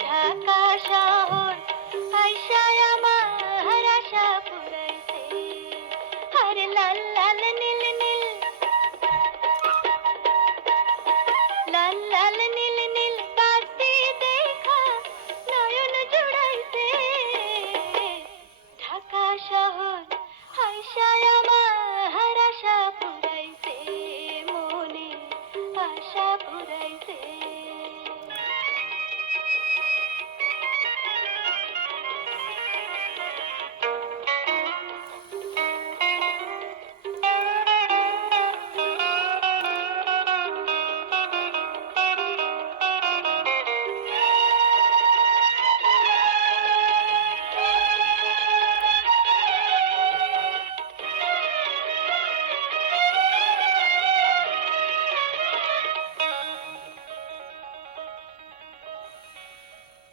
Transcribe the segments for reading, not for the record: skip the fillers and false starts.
ঢাকা শহর আইসায় আমার আশা পুরাইছে। আরে লাল লাল নীল নীল, লাল লাল নীল নীল বাতি দেখা নয়ন জুড়াইছে। ঢাকা শহর আইসায় আমার আশা পুরাইছে, মনে আশা পুরাইছে।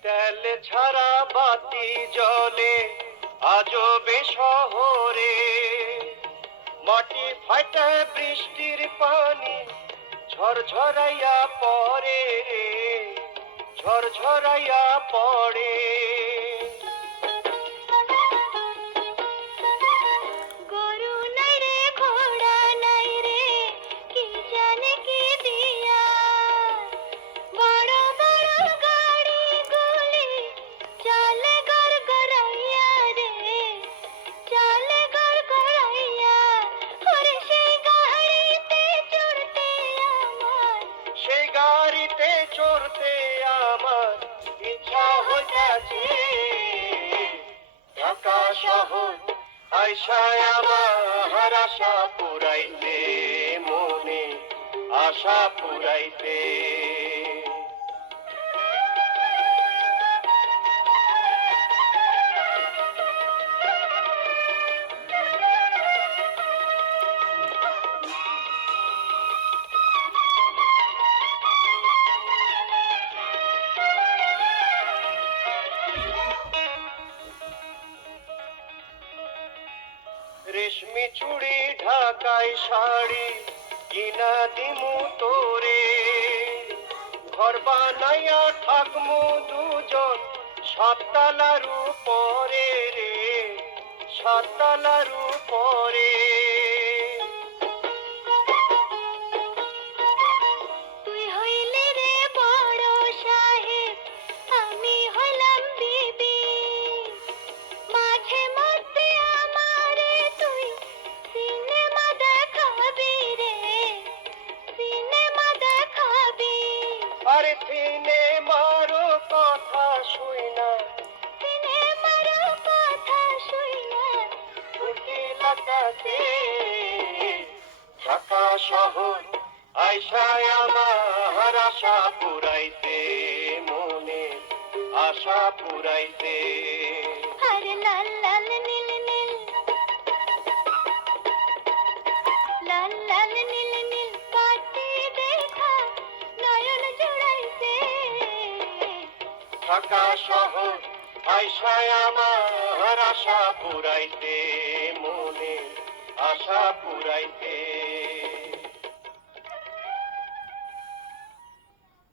তেল ছাড়া বাতি জ্বলে আজবে শহরে, মাটি ফাটা বৃষ্টির পানি ঝরঝরাইয়া পড়ে রে, ঝরঝরাইয়া পড়ে। গরু নাই রে, ঘোড়া নাই রে, কি জানে কি দিয়া। বড় বড় গাড়ি গুলি চলে গড়গড়াইয়া রে, চলে গড়গড়াইয়া। ওরে সেই গাড়িতে চড়তে আমার, সেই গাড়িতে চড়তে আমার ইচ্ছা হইতাছে। ঢাকা শহর আইসায় আমার আশা পুরাইতে, মনে আশা পুরাইতে। রেশমি চুড়ি ঢাকাই শাড়ি কিনা দিমু তোরে, ঘর বানাইয়া থাকমু দুজন সাততলার উপরে রে, সাততলার উপরে। তুই হইলে রে বড় সাহেব, আমি হইলাম বিবি। মাঝে মধ্যে আমারে তুই সিনেমা দেখাবি রে, সিনেমা দেখাবি। আরে সিনেমারও কথা শুই না, সিনেমার কথা শুই না, ছুটি লাগাতে। ঢাকা শহর আইসায় আমার আশা পুরাইতে, মনে আশা পুরাইতে। আরে লাল লাল নীল নীল, লাল লাল নীল নীল বাতি দেখা নয়ন জুড়াইছে। ঢাকা শহর আইসায় আমার আশা পুরাইতে, মনে আশা পুরাইতে।